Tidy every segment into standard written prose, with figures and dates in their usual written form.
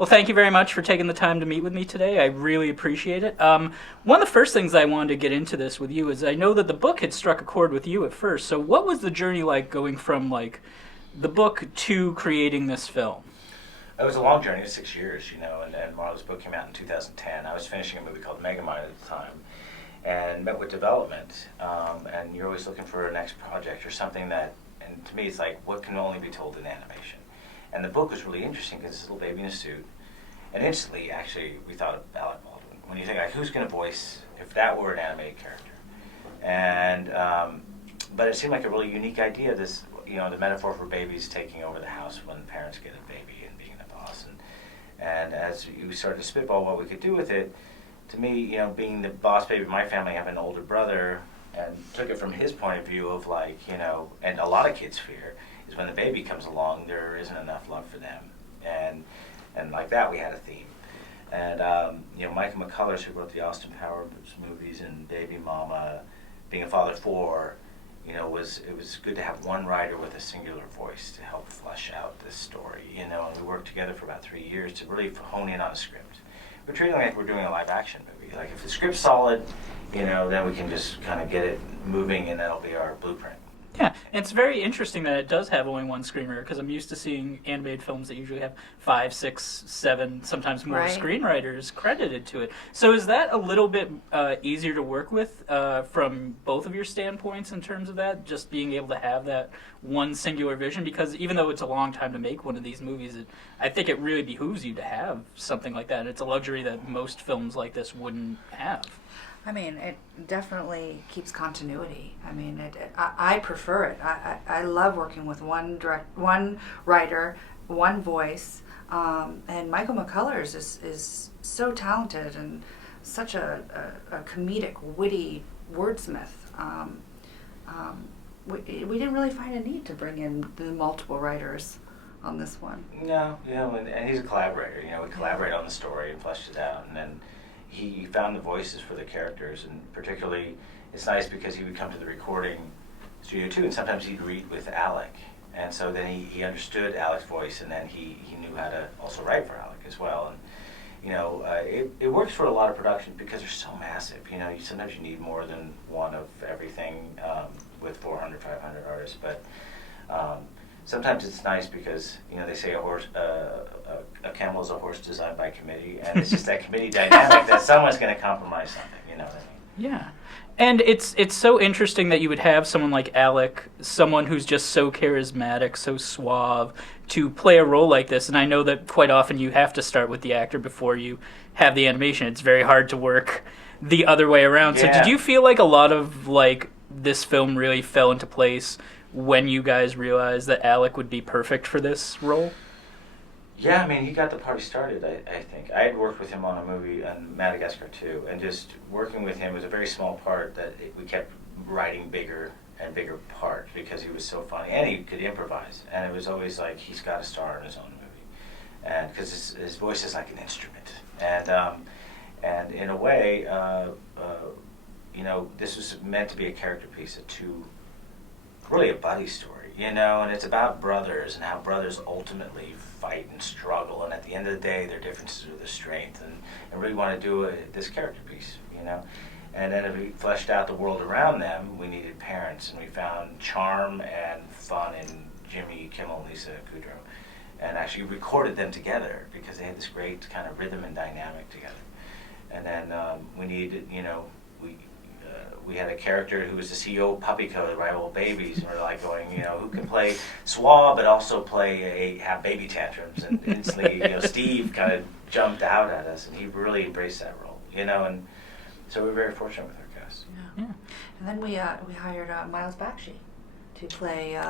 Well, thank you very much for taking the time to meet with me today. I really appreciate it. One of the first things I wanted to get into this with you is I know that the book had struck a chord with you at first. So what was the journey like going from like the book to creating this film? It was a long journey, 6 years, and Marlo's book came out in 2010. I was finishing a movie called Megamind at the time, and met with development, and you're always looking for a next project or something that, and to me it's like, what can only be told in animation? And the book was really interesting because it's a little baby in a suit, and instantly, actually, we thought of Alec Baldwin. When you think, like, who's going to voice, if that were an animated character? And, but it seemed like a really unique idea, this, the metaphor for babies taking over the house when parents get a baby and being the boss. And as we started to spitball what we could do with it, to me, being the boss baby of my family, having an older brother, and took it from his point of view of like, and a lot of kids fear, is when the baby comes along, there isn't enough love for them. And like that, we had a theme. And, Michael McCullers, who wrote the Austin Powers movies and Baby Mama, being a father of four, it was good to have one writer with a singular voice to help flesh out this story, and we worked together for about 3 years to really hone in on a script. We're treating it like we're doing a live action movie. Like if the script's solid, then we can just kind of get it moving and that'll be our blueprint. Yeah, it's very interesting that it does have only one screenwriter because I'm used to seeing animated films that usually have 5, 6, 7, sometimes more screenwriters credited to it. So is that a little bit easier to work with from both of your standpoints in terms of that, just being able to have that one singular vision? Because even though it's a long time to make one of these movies, I think it really behooves you to have something like that. It's a luxury that most films like this wouldn't have. I mean, it definitely keeps continuity. I mean, I prefer it. I love working with one writer, one voice, and Michael McCullers is so talented and such a comedic, witty wordsmith. We didn't really find a need to bring in the multiple writers on this one. No, and he's a collaborator. We collaborate on the story and fleshed it out, and then he found the voices for the characters, and particularly it's nice because he would come to the recording studio too, and sometimes he'd read with Alec, and so then he understood Alec's voice, and then he knew how to also write for Alec as well. And it works for a lot of productions because they're so massive. Sometimes you need more than one of everything with 400, 500 artists, but sometimes it's nice because they say a camel is a horse designed by committee, and it's just that committee dynamic that someone's going to compromise something. You know what I mean? Yeah, and it's so interesting that you would have someone like Alec, someone who's just so charismatic, so suave, to play a role like this. And I know that quite often you have to start with the actor before you have the animation. It's very hard to work the other way around. Yeah. So did you feel like a lot of this film really fell into place when you guys realized that Alec would be perfect for this role? Yeah, I mean, he got the party started, I think. I had worked with him on a movie on Madagascar too, and just working with him was a very small part that we kept writing bigger and bigger parts because he was so funny, and he could improvise, and it was always like, he's got to star in his own movie, and because his voice is like an instrument, and in a way, this was meant to be a character piece, really a buddy story, and it's about brothers and how brothers ultimately fight and struggle, and at the end of the day, their differences are their strength, and I really want to do this character piece, and then if we fleshed out the world around them, we needed parents, and we found charm and fun in Jimmy Kimmel and Lisa Kudrow, and actually recorded them together because they had this great kind of rhythm and dynamic together, and then we needed, we had a character who was the CEO of Puppy Co, the rival babies, and we're like going, who can play suave but also have baby tantrums, and instantly, Steve kind of jumped out at us, and he really embraced that role, and so we're very fortunate with our cast. Yeah. And then we hired Miles Bakshi to play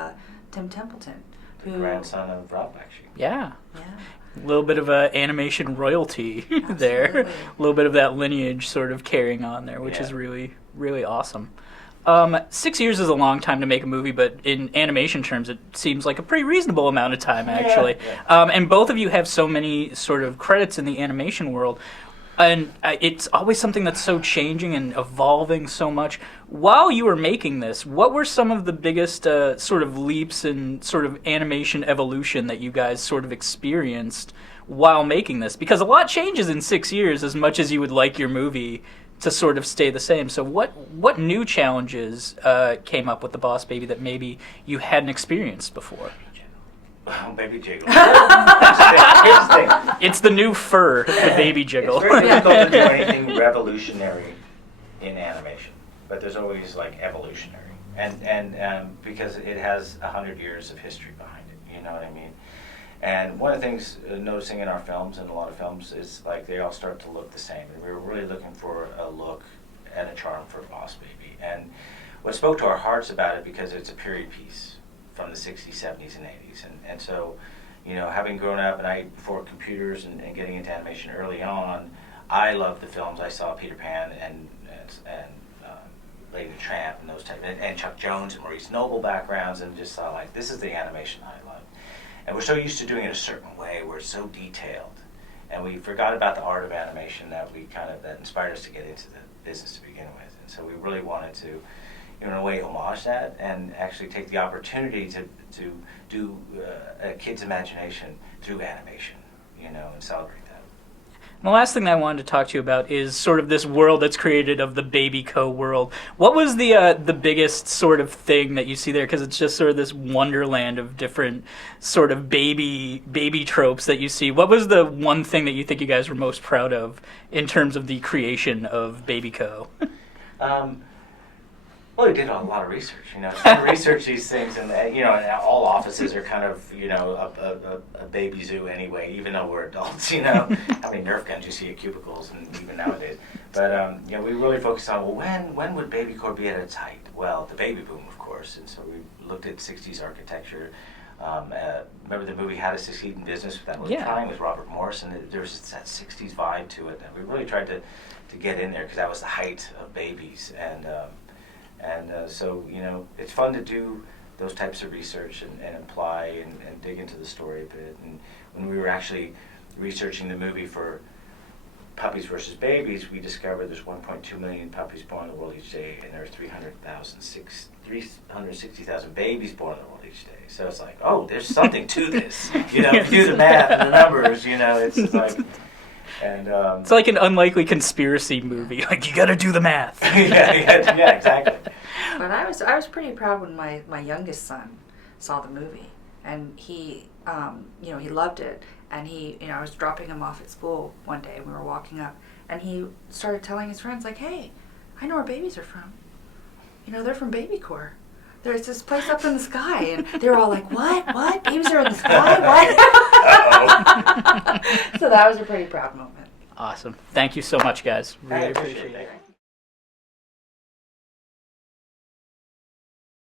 Tim Templeton, the grandson of Rob Bakshi. Yeah. Yeah. A little bit of animation royalty there. A little bit of that lineage sort of carrying on there, which is really, really awesome. 6 years is a long time to make a movie, but in animation terms, it seems like a pretty reasonable amount of time, actually. Yeah. And both of you have so many sort of credits in the animation world. And it's always something that's so changing and evolving so much. While you were making this, what were some of the biggest sort of leaps in sort of animation evolution that you guys sort of experienced while making this? Because a lot changes in 6 years, as much as you would like your movie to sort of stay the same. So what new challenges came up with the Boss Baby that maybe you hadn't experienced before? Oh, baby jiggle. Here's the thing. It's the new fur, the baby jiggle. It's very difficult to do anything revolutionary in animation, but there's always like evolutionary, and because it has 100 years of history behind it. You know what I mean? And one of the things noticing in our films, and a lot of films, is like they all start to look the same. And we were really looking for a look and a charm for Boss Baby. And what spoke to our hearts about it, because it's a period piece from the 60s, 70s, and 80s. And so, you know, having grown up before computers and getting into animation early on, I loved the films. I saw Peter Pan and Lady and the Tramp and those type, and Chuck Jones and Maurice Noble backgrounds, and just saw like, this is the animation I love. And we're so used to doing it a certain way, where it's so detailed, and we forgot about the art of animation that inspired us to get into the business to begin with. And so we really wanted to, in a way, homage that, and actually take the opportunity to do a kid's imagination through animation, you know, and celebrate that. The last thing that I wanted to talk to you about is sort of this world that's created of the Baby Co. world. What was the biggest sort of thing that you see there? Because it's just sort of this wonderland of different sort of baby tropes that you see. What was the one thing that you think you guys were most proud of in terms of the creation of Baby Co.? Well, we did a lot of research, you know, to research these things, and you know, and all offices are kind of, you know, a baby zoo anyway, even though we're adults, you know. How many Nerf guns you see at cubicles, and even nowadays. But you know, we really focused on, well, when would babycore be at its height? Well, the baby boom, of course, and so we looked at 60s architecture. Remember the movie How to Succeed in Business with that little time with Robert Morris, and there was that 60s vibe to it, and we really tried to get in there because that was the height of babies, and so, you know, it's fun to do those types of research and apply and dig into the story a bit. And when we were actually researching the movie for Puppies versus Babies, we discovered there's 1.2 million puppies born in the world each day, and there are 360,000 babies born in the world each day. So it's like, oh, there's something to this. You know, if you do the math and the numbers, you know, it's like... And, it's like an unlikely conspiracy movie. Like, you got to do the math. yeah, exactly. But I was pretty proud when my youngest son saw the movie, and he you know, he loved it. And I was dropping him off at school one day, and we were walking up, and he started telling his friends, like, "Hey, I know where babies are from. You know, they're from BabyCore. There's this place up in the sky," and they were all like, "What? Babies are in the sky? What?" So that was a pretty proud moment. Awesome. Thank you so much, guys. Really appreciate it.